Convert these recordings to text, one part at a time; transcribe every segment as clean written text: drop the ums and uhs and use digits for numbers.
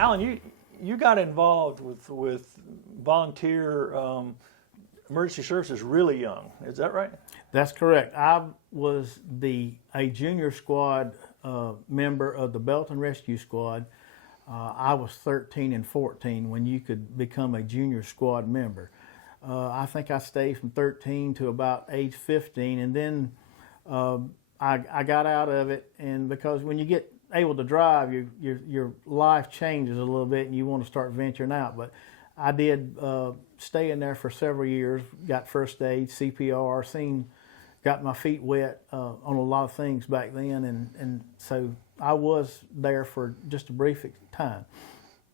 Alan, you got involved with volunteer emergency services really young. Is that right? That's correct. I was a junior squad member of the Belton Rescue Squad. I was 13 and 14 when you could become a junior squad member. I think I stayed from 13 to about age 15, and then I got out of it. And because when you get able to drive, your life changes a little bit, and you want to start venturing out. But I did stay in there for several years. Got first aid, CPR, got my feet wet on a lot of things back then, and so I was there for just a brief time.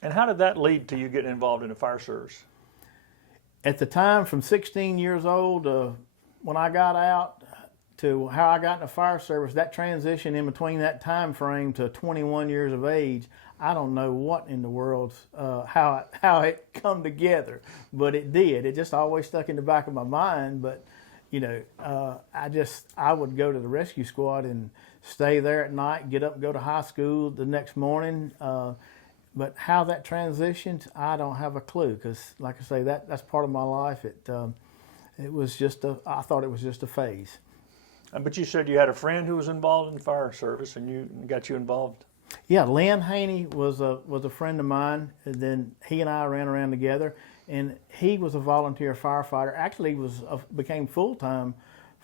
And how did that lead to you getting involved in the fire service? At the time, from 16 years old, when I got out, to how I got in the fire service, that transition in between that time frame to 21 years of age, I don't know what in the world, how it come together, but it did. It just always stuck in the back of my mind. But you know, I would go to the rescue squad and stay there at night, get up and go to high school the next morning. But how that transitioned, I don't have a clue, because like I say, that's part of my life. It was just I thought it was just a phase. But you said you had a friend who was involved in the fire service, and got you involved. Yeah, Lynn Haney was a friend of mine, and then he and I ran around together. And he was a volunteer firefighter. Actually, became full-time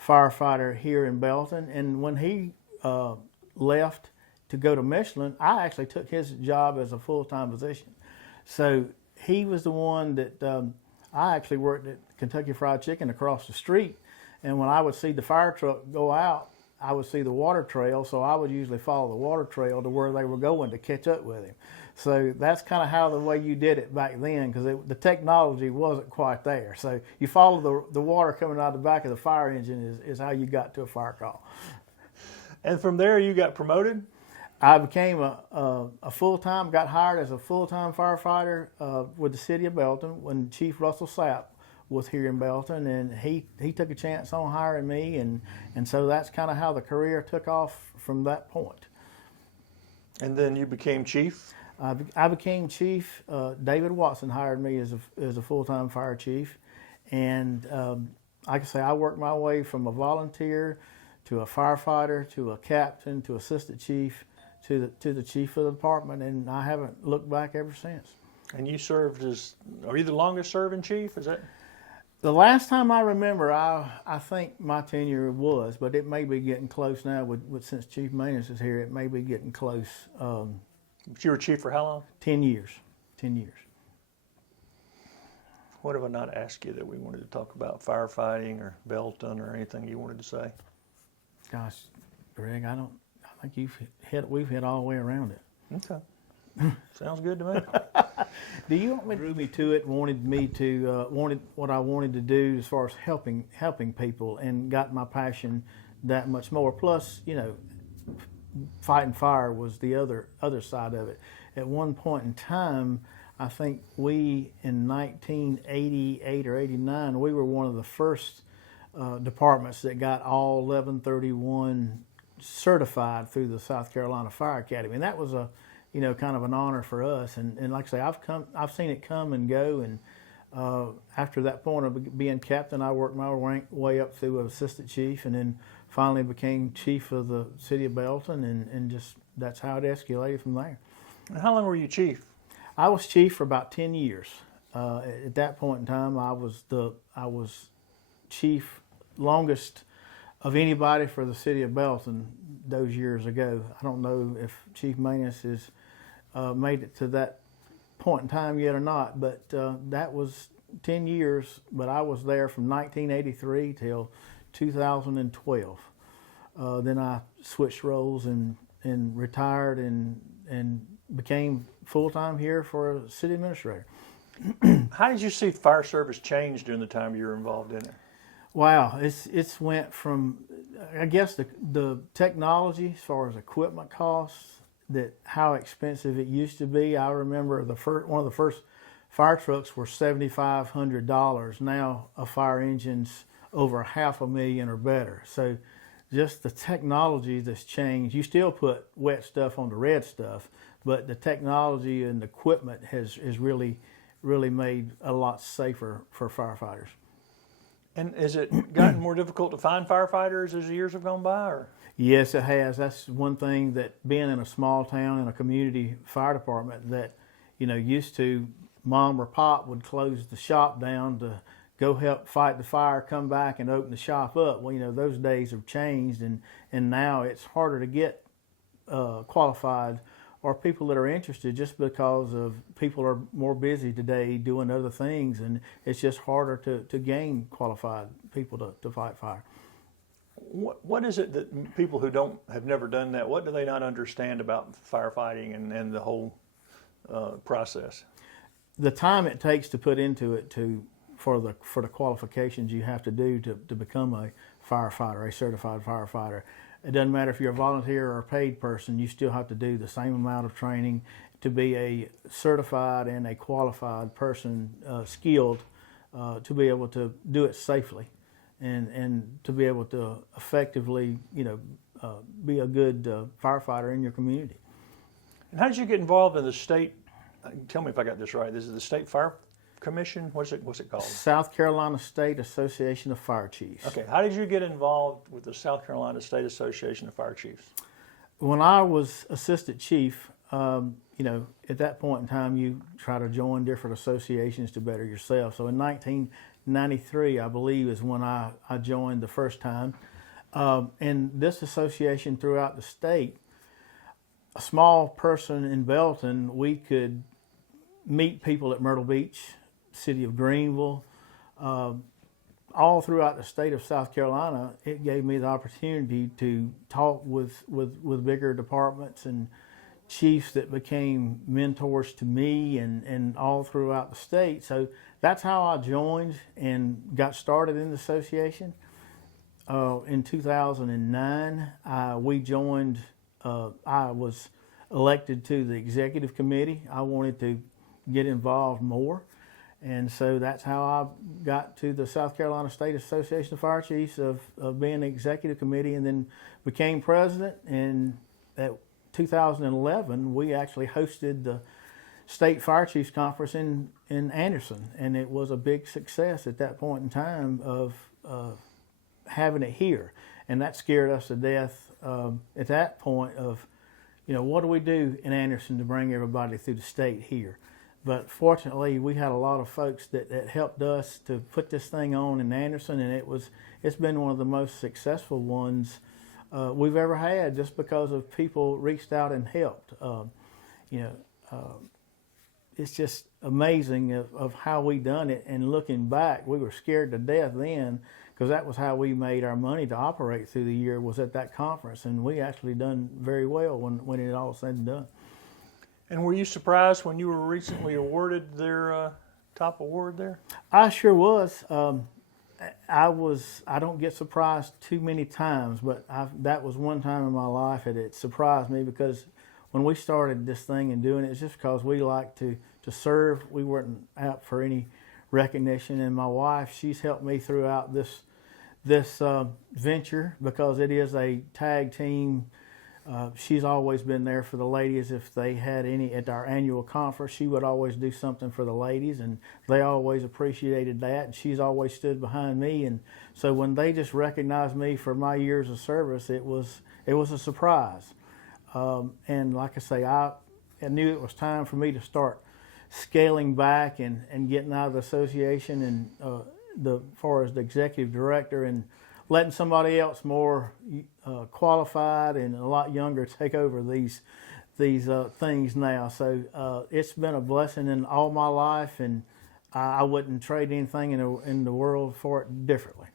firefighter here in Belton. And when he left to go to Michelin, I actually took his job as a full-time position. So he was the one that I actually worked at Kentucky Fried Chicken across the street. And when I would see the fire truck go out, I would see the water trail, so I would usually follow the water trail to where they were going to catch up with him. So that's kind of how the way you did it back then, because the technology wasn't quite there. So you follow the water coming out of the back of the fire engine is how you got to a fire call. And from there, you got promoted? I became a full-time, got hired as a full-time firefighter with the city of Belton when Chief Russell Sapp was here in Belton, and he took a chance on hiring me, and so that's kind of how the career took off from that point. And then you became chief? I became chief. David Watson hired me as a full-time fire chief, and like I say, I worked my way from a volunteer to a firefighter to a captain to assistant chief to the chief of the department, and I haven't looked back ever since. And you served are you the longest serving chief? Is that? The last time I remember, I think my tenure was, but it may be getting close now. Since Chief Manus is here, it may be getting close. But you were chief for how long? 10 years. 10 years. What have I not asked you that we wanted to talk about? Firefighting or Belton or anything you wanted to say? Gosh, Greg, I think we've hit all the way around it. Okay. Sounds good to me. Do you want me to drew me to it? Wanted what I wanted to do as far as helping people, and got my passion that much more. Plus, you know, fighting fire was the other side of it. At one point in time, I think we in 1988 or 89, we were one of the first departments that got all 1131 certified through the South Carolina Fire Academy, and that was kind of an honor for us. And like I say, I've seen it come and go. And after that point of being captain, I worked my way up through assistant chief, and then finally became chief of the city of Belton, and just that's how it escalated from there. And how long were you chief? I was chief for about 10 years. At that point in time, I was chief longest of anybody for the city of Belton those years ago. I don't know if Chief Manus has made it to that point in time yet or not, but that was 10 years, but I was there from 1983 till 2012. Then I switched roles and retired and became full-time here for a city administrator. How did you see fire service change during the time you were involved in it? Wow, it's went from, I guess, the technology as far as equipment costs, that how expensive it used to be. I remember one of the first fire trucks were $7,500. Now a fire engine's over $500,000 or better. So just the technology that's changed. You still put wet stuff on the red stuff, but the technology and the equipment has really made a lot safer for firefighters. And has it gotten more difficult to find firefighters as the years have gone by? Or? Yes, it has. That's one thing that being in a small town in a community fire department that, used to mom or pop would close the shop down to go help fight the fire, come back and open the shop up. Well, those days have changed, and now it's harder to get qualified or people that are interested just because of people are more busy today doing other things, and it's just harder to gain qualified people to fight fire. What is it that people who have never done that, what do they not understand about firefighting and the whole process? The time it takes to put into it for the qualifications you have to do to become a firefighter, a certified firefighter. It doesn't matter if you're a volunteer or a paid person, you still have to do the same amount of training to be a certified and a qualified person, skilled, to be able to do it safely and to be able to effectively, be a good firefighter in your community. And how did you get involved in the state, tell me if I got this right, this is the State Fire Commission? What's it called? South Carolina State Association of Fire Chiefs. Okay, how did you get involved with the South Carolina State Association of Fire Chiefs? When I was assistant chief, at that point in time, you try to join different associations to better yourself. So in 1993, I believe, is when I joined the first time. And this association throughout the state, a small person in Belton, we could meet people at Myrtle Beach, city of Greenville, all throughout the state of South Carolina. It gave me the opportunity to talk with bigger departments and chiefs that became mentors to me and all throughout the state. So that's how I joined and got started in the association. In 2009, we joined, I was elected to the executive committee. I wanted to get involved more. And so that's how I got to the South Carolina State Association of Fire Chiefs of being the executive committee, and then became president. And at 2011, we actually hosted the State Fire Chiefs Conference in Anderson. And it was a big success at that point in time of having it here. And that scared us to death at that point of, what do we do in Anderson to bring everybody through the state here? But fortunately, we had a lot of folks that helped us to put this thing on in Anderson, and it's been one of the most successful ones we've ever had, just because of people reached out and helped. It's just amazing of how we done it. And looking back, we were scared to death then, because that was how we made our money to operate through the year, was at that conference, and we actually done very well when it all said and done. And were you surprised when you were recently awarded their top award there? I sure was. I don't get surprised too many times, but that was one time in my life that it surprised me, because when we started this thing and doing it, it's just because we like to serve. We weren't out for any recognition, and my wife, she's helped me throughout this venture, because it is a tag team. She's always been there for the ladies. If they had any at our annual conference, she would always do something for the ladies, and they always appreciated that, and she's always stood behind me. And so when they just recognized me for my years of service, it was a surprise. And like I say, I knew it was time for me to start scaling back and getting out of the association and far as the executive director, and letting somebody else more qualified and a lot younger take over these things now. So it's been a blessing in all my life, and I wouldn't trade anything in the world for it differently.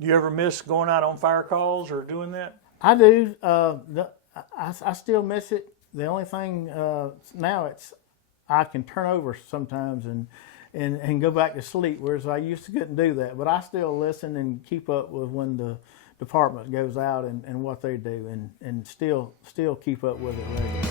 Do you ever miss going out on fire calls or doing that? I do. I still miss it. The only thing now, I can turn over sometimes and go back to sleep, whereas I used to couldn't do that. But I still listen and keep up with when the department goes out and what they do, and still keep up with it regularly.